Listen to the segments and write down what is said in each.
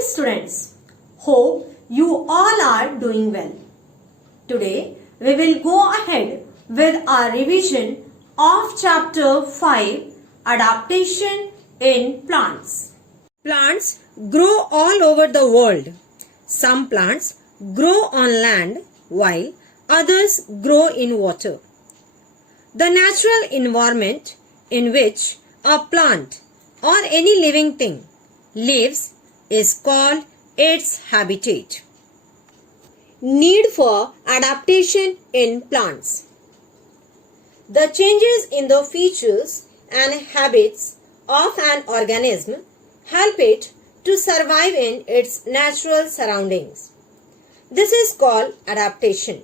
morning, students. Hope you all are doing well. Today we will go ahead with our revision of chapter 5, Adaptation in Plants. Plants grow all over the world. Some plants grow on land while others grow in water. The natural environment in which a plant or any living thing lives is called its habitat. Need for adaptation in plants. The changes in the features and habits of an organism help it to survive in its natural surroundings. This is called adaptation.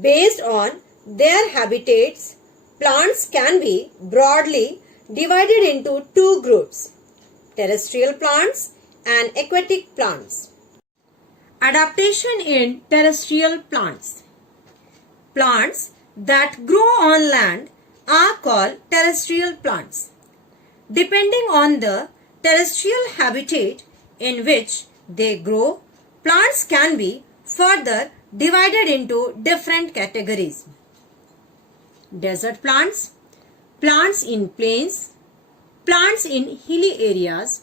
Based on their habitats, plants can be broadly divided into two groups: terrestrial plants and aquatic plants. Adaptation in terrestrial plants. Plants that grow on land are called terrestrial plants. Depending on the terrestrial habitat in which they grow, plants can be further divided into different categories. Desert plants, plants in plains, plants in hilly areas,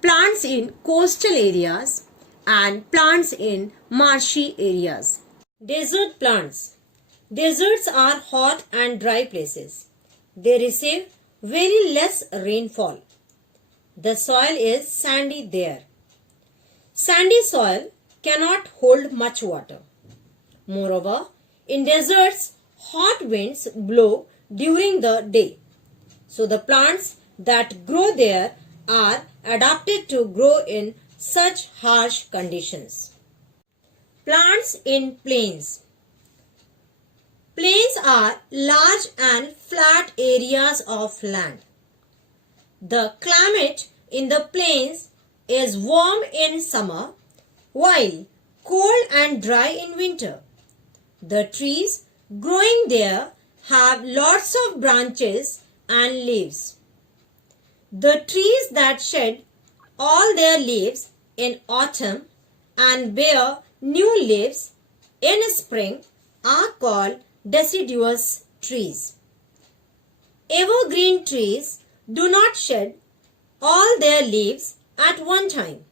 plants in coastal areas, and plants in marshy areas. Desert plants. Deserts are hot and dry places. They receive very less rainfall. The soil is sandy there. Sandy soil cannot hold much water. Moreover, in deserts, hot winds blow during the day. So the plants that grow there are adapted to grow in such harsh conditions. Plants in plains. Plains are large and flat areas of land. The climate in the plains is warm in summer, while cold and dry in winter. The trees growing there have lots of branches and leaves. The trees that shed all their leaves in autumn and bear new leaves in spring are called deciduous trees. Evergreen trees do not shed all their leaves at one time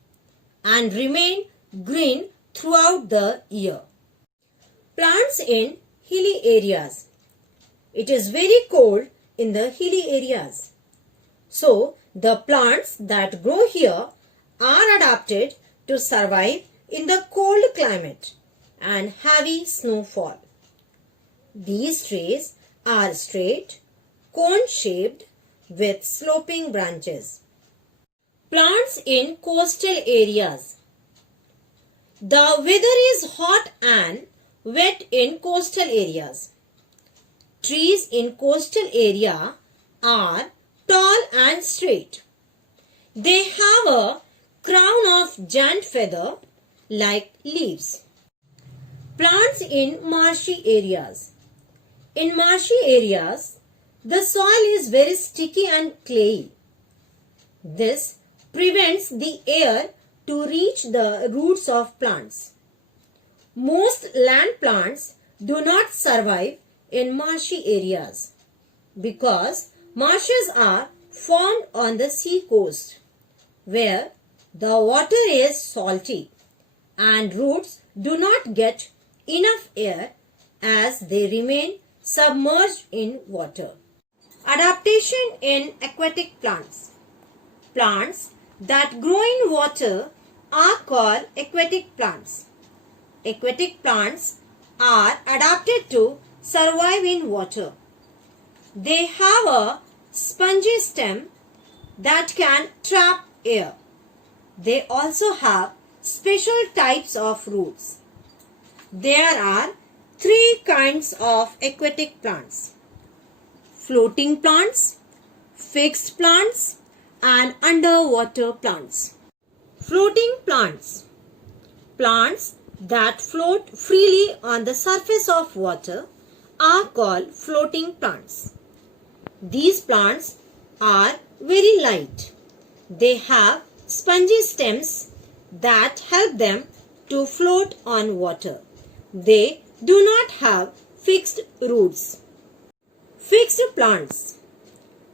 and remain green throughout the year. Plants in hilly areas. It is very cold in the hilly areas. So, the plants that grow here are adapted to survive in the cold climate and heavy snowfall. These trees are straight, cone-shaped with sloping branches. Plants in coastal areas. The weather is hot and wet in coastal areas. Trees in coastal area are tall and straight. They have a crown of giant feather like leaves. Plants in marshy areas. In marshy areas, the soil is very sticky and clayey. This prevents the air to reach the roots of plants. Most land plants do not survive in marshy areas because marshes are formed on the sea coast where the water is salty and roots do not get enough air as they remain submerged in water. Adaptation in aquatic plants. Plants that grow in water are called aquatic plants. Aquatic plants are adapted to survive in water. They have a spongy stem that can trap air. They also have special types of roots. There are three kinds of aquatic plants: floating plants, fixed plants, and underwater plants. Floating plants. Plants that float freely on the surface of water are called floating plants. These plants are very light. They have spongy stems that help them to float on water. They do not have fixed roots. Fixed plants.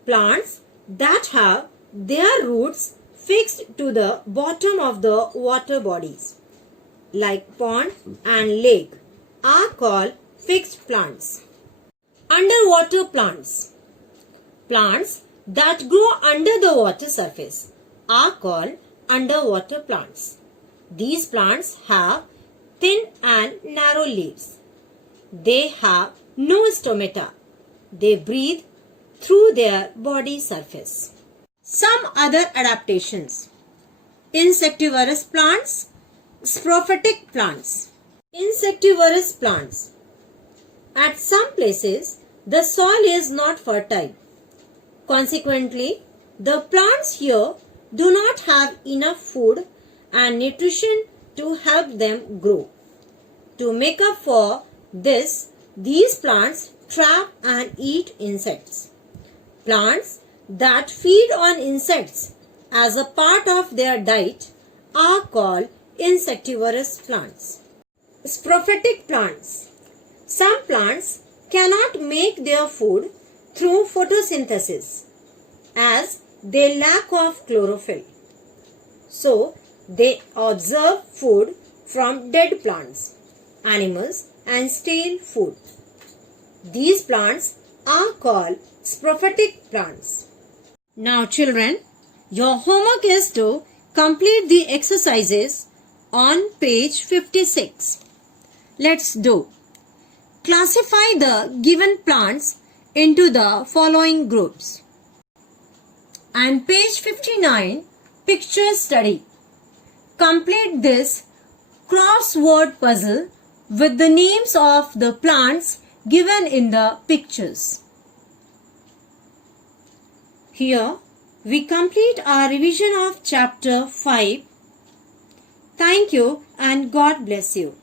Plants that have their roots fixed to the bottom of the water bodies, like pond and lake, are called fixed plants. Underwater plants. Plants that grow under the water surface are called underwater plants. These plants have thin and narrow leaves. They have no stomata. They breathe through their body surface. Some other adaptations. Insectivorous plants, sporophytic plants. Insectivorous plants. At some places, the soil is not fertile. Consequently, the plants here do not have enough food and nutrition to help them grow. To make up for this, these plants trap and eat insects. Plants that feed on insects as a part of their diet are called insectivorous plants. Sporophytic plants. Some plants cannot make their food through photosynthesis as they lack of chlorophyll. So, they absorb food from dead plants, animals and stale food. These plants are called sporophytic plants. Now children, your homework is to complete the exercises on page 56. Let's do. Classify the given plants into the following groups. And page 59, picture study. Complete this crossword puzzle with the names of the plants given in the pictures. Here we complete our revision of chapter 5. Thank you and God bless you.